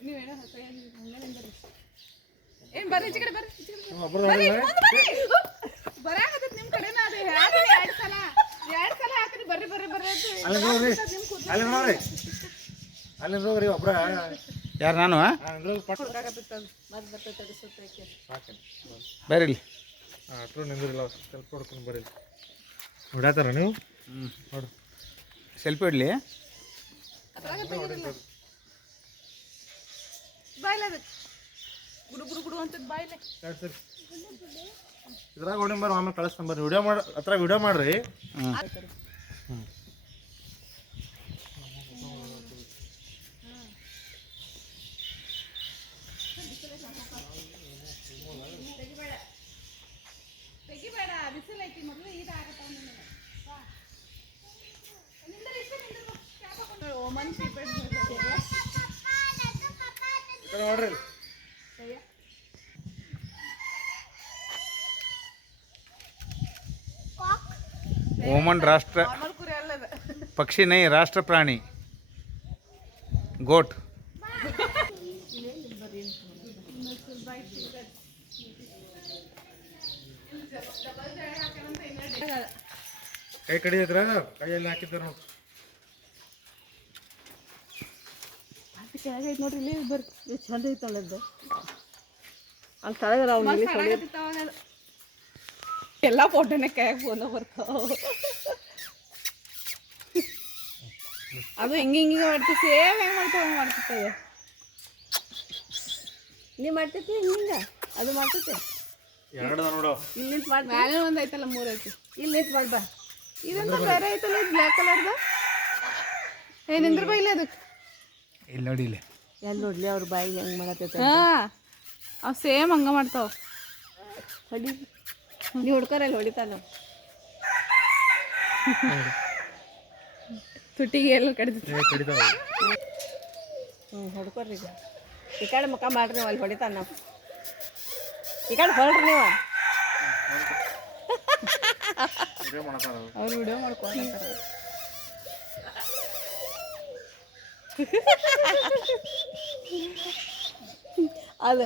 ನೀವೇನೋ ಏನು ಬರ್ರಿ ಈಚೆ ಕಡೆ ಬರ್ರಿ ಬರಾಕತ್ತೈತಿ ನಿಮ್ಮ ಕಡೆನ ಅದು ಹಾಕಿನಿ ಎರಡು ಸಲ ಹಾಕಿನಿ ಬರ್ರಿ ಅಲ್ಲಿ ನೋಡ್ರಿ ಅಲ್ಲಿ ನೋಡ್ರಿ ಒಬ್ರ ಯಾರು ನಾನು ಬೇರೆ ಇಲ್ಲಿ ಅಟ್ರು ನಿಂದಿರಿಲ್ಲ ಸ್ವಲ್ಪ ಹೊಡ್ಕೊಂಡು ಬರ್ರಿ ಹೊಡ್ಯಾತಾರ ನೀವು ನೋಡು ಸೆಲ್ಫಿ ಇಡ್ಲಿ ಬಾಯ್ಲೆ ಅದಕ್ಕೆ ಗುಡು ಅಂತದ್ ಬಾಯ್ಲೆ ಸರಿ ಇದ್ರಾಗ ಹೊಡಿಂಬರ್ ಆಮೇಲೆ ಕಳಿಸ್ತಂಬರ್ರಿ ವಿಡಿಯೋ ಮಾಡಿ ಹತ್ರ ವಿಡಿಯೋ ಮಾಡ್ರಿ ತೆಗಿಬೇಡ ಬಿಸಿಲು ಐತಿ ಮೊದಲು ಇದಾಗತ್ತ ಮನ್ಸಿ ನೋಡ್ರಿ ओमन राष्ट्र पक्षी नहीं राष्ट्र प्राणी गोट ಕೈ ಕಡಿಯದ್ರ ಕೈಯಲ್ಲಿ ಹಾಕಿದ್ದಾರ ನೋಡಿ ಕೆಳಗೈತೆ ನೋಡ್ರಿ ಇಲ್ಲಿ ಬರ್ರಿ ಚಂದ ಐತಲ್ಲದ್ದು ಅಲ್ಲಿ ತಳಗರ ಎಲ್ಲ ಫೋಟೋನೇ ಕೈಯಾಗ ಫೋನ ಬರ್ತಾವ ಅದು ಹಿಂಗೆ ಮಾಡ್ತೀವಿ ಸೇಮ್ ಹೆಂಗೆ ಮಾಡ್ತಾವ ಹಂಗೆ ಮಾಡ್ತಿರ್ತದೆ ನೀ ಮಾಡ್ತೈತಿ ಹಿಂಗ ಅದು ಮಾಡ್ತೈತೆ ಎರಡು ನೋಡು ಇಲ್ಲಿ ನಿಂತು ಮಾಡಿ ಮ್ಯಾಲೆ ಒಂದು ಐತಲ್ಲ 3 ಐತಿ ಇಲ್ಲಿ ನಿಂತು ಮಾಡಿ ಬಾ ಇದಂತ ಬೇರೆ ಐತಲ್ಲ ಇದು ಬ್ಲ್ಯಾಕ್ ಕಲರ್ದು ಏನಿಂದ್ರ ಬಾ ಇಲ್ಲ ಅದಕ್ಕೆ ಇಲ್ಲಿ ನೋಡಿ ಇಲ್ಲಿ ಎಲ್ಲಿ ನೋಡ್ಲಿ ಅವ್ರ ಬಾಯಿಗೆ ಹೆಂಗೆ ಮಾಡತ್ತೈತೆ ಹಾಂ ಅವು ಸೇಮ್ ಹಂಗೆ ಮಾಡ್ತಾವ ಹೊಡಿ ನೀವು ಹುಡ್ಕೋರಲ್ಲಿ ಹೊಡಿತಾನ ತುಟಿಗೆ ಎಲ್ಲ ಕಡಿತೈತಿ ಕಡಿತಾವ ಹೊಡ್ಕೊಡ್ರಿ ಈಗ ಈ ಕಡೆ ಮುಖ ಮಾಡ್ರಿ ನೀವು ಅಲ್ಲಿ ಹೊಡಿತಾನ ನಾವು ಈ ಕಡೆ ಹೊಳ್ರಿ ನೀವು ಅವ್ರು ವಿಡಿಯೋ ಮಾಡ್ಕೊಂತಾರೆ ಅದು